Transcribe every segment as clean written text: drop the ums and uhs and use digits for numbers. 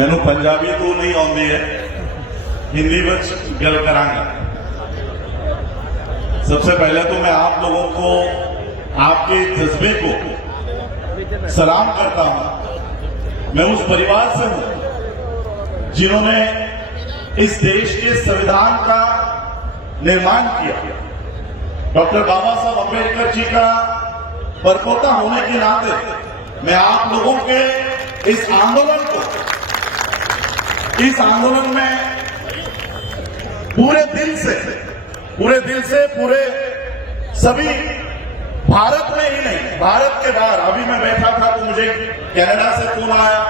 मैनू पंजाबी तो नहीं आती है, हिंदी में गल करांगा। सबसे पहले तो मैं आप लोगों को आपके जज्बे को सलाम करता हूं। मैं उस परिवार से हूं जिन्होंने इस देश के संविधान का निर्माण किया। डॉक्टर बाबा साहब अम्बेडकर जी का परपोता होने के नाते मैं आप लोगों के इस आंदोलन में पूरे दिल से पूरे सभी भारत में ही नहीं, भारत के बाहर, अभी मैं बैठा था तो मुझे कनाडा से फोन आया,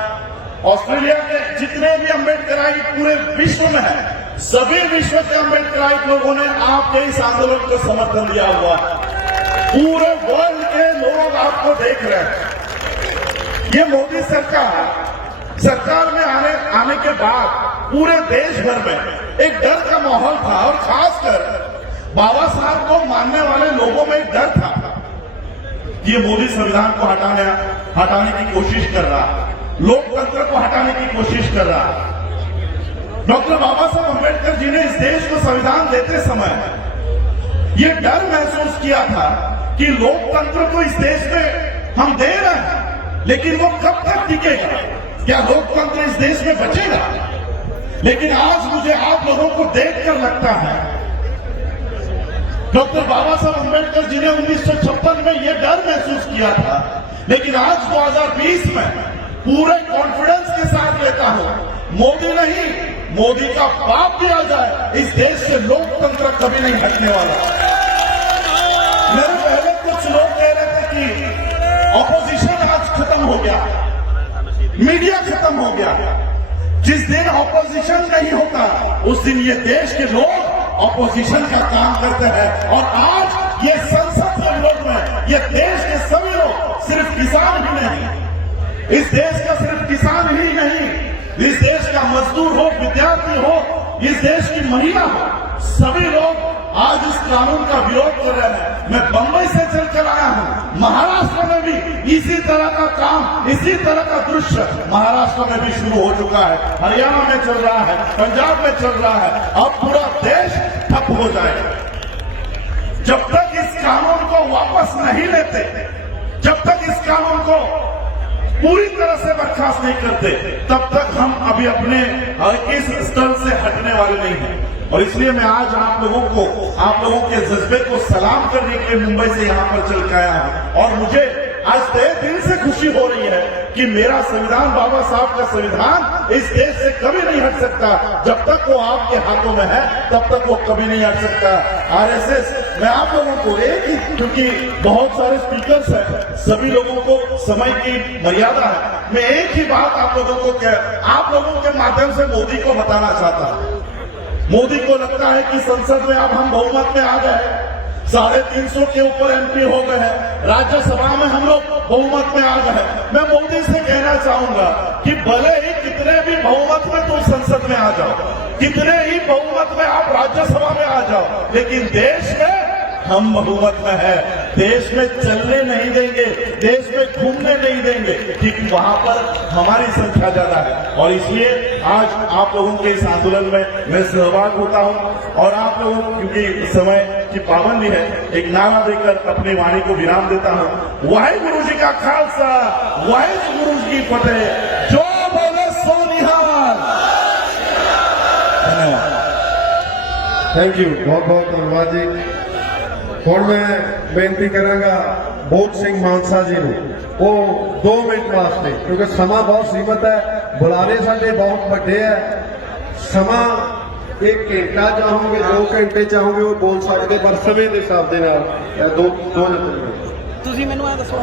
ऑस्ट्रेलिया के जितने भी अम्बेडकराई पूरे विश्व में है, सभी विश्व के अम्बेडकराई लोगों ने आपके इस आंदोलन को समर्थन दिया हुआ है। पूरे वर्ल्ड के लोग आपको देख रहे हैं। ये मोदी सरकार में आने के बाद पूरे देश भर में एक डर का माहौल था, और खासकर बाबा साहब को मानने वाले लोगों में एक डर था कि ये मोदी संविधान को हटाने की कोशिश कर रहा, लोकतंत्र को हटाने की कोशिश कर रहा। डॉक्टर बाबा साहब अम्बेडकर जी ने इस देश को संविधान देते समय ये डर महसूस किया था कि लोकतंत्र को इस देश में हम दे रहे हैं, लेकिन वो कब तक टिकेगा, क्या लोकतंत्र इस देश में बचेगा। लेकिन आज मुझे आप लोगों को देखकर लगता है डॉक्टर बाबा साहब अम्बेडकर जी ने 1956 में यह डर महसूस किया था, लेकिन आज 2020 में पूरे कॉन्फिडेंस के साथ लेता हूं, मोदी नहीं, मोदी का बाप भी आ जाए, इस देश से लोकतंत्र कभी नहीं हटने वाला। मेरे पहले कुछ लोग कह रहे थे कि ऑपोजिशन आज खत्म हो गया, मीडिया खत्म हो गया। जिस दिन ऑपोजिशन नहीं होता उस दिन ये देश के लोग ऑपोजिशन का काम करते हैं। और आज ये संसद के विरोध में ये देश के सभी लोग, सिर्फ किसान ही नहीं, इस देश का सिर्फ किसान ही नहीं, इस देश का मजदूर हो, विद्यार्थी हो, इस देश की महिला हो, सभी लोग आज इस कानून का विरोध कर रहे हैं। मैं बंबई से चलकर आया हूं, महाराष्ट्र में भी इसी तरह का काम, इसी तरह का दृश्य महाराष्ट्र में भी शुरू हो चुका है, हरियाणा में चल रहा है, पंजाब में चल रहा है। अब पूरा देश ठप हो जाएगा। जब तक इस कानून को वापस नहीं लेते, जब तक इस कानून को पूरी तरह से बर्खास्त नहीं करते, तब तक हम अभी अपने इस स्तर से हटने वाले नहीं हैं। और इसलिए मैं आज आप लोगों के जज्बे को सलाम करने के लिए मुंबई से यहां पर चल के आया हूं। और मुझे आज तहे दिल से खुशी हो रही है कि मेरा संविधान, बाबा साहब का संविधान इस देश से कभी नहीं हट सकता। जब तक वो आपके हाथों में है तब तक वो कभी नहीं हट सकता। आरएसएस, मैं आप लोगों को एक ही, क्योंकि बहुत सारे स्पीकर्स हैं, सभी लोगों को समय की मर्यादा है, मैं एक ही बात आप लोगों के माध्यम से मोदी को बताना चाहता हूं। मोदी को लगता है कि संसद में अब हम बहुमत में आ गए, 350 के ऊपर एमपी हो गए हैं, राज्यसभा में हम लोग बहुमत में आ गए। मैं मोदी से कहना चाहूंगा कि भले ही कितने भी बहुमत में तुम संसद में आ जाओ, कितने ही बहुमत में आप राज्यसभा में आ जाओ, लेकिन देश में हम बहुमत में है, देश में चलने नहीं देंगे, देश में घूमने नहीं देंगे, क्योंकि वहां पर हमारी संख्या ज्यादा है। और इसलिए आज आप लोगों के इस आंदोलन में मैं सहभाग होता हूं। और आप लोगों, क्योंकि समय की पाबंदी है, एक नारा देकर अपनी वाणी को विराम देता हूं। वाहिगुरु जी का खालसा, वाहिगुरु जी की फतेह, जो बोले सो निहाल। धन्यवाद, थैंक यू, बहुत बहुत धन्यवाद जी। ਹੁਣ मैं बेनती करांगा बोध सिंह मानसा जी ਨੂੰ, वो 2 मिनट वास्ते, क्योंकि समा बहुत सीमित है, बुलारे साडे बहुत ਵੱਡੇ है, समा 1 घंटा चाहोगे, 2 घंटे चाहोगे वो बोल सकते, पर समय के हिसाब ਦੇ ਨਾਲ 2 ਮਿੰਟ ਤੁਸੀਂ ਮੈਨੂੰ ਆ ਦੱਸੋ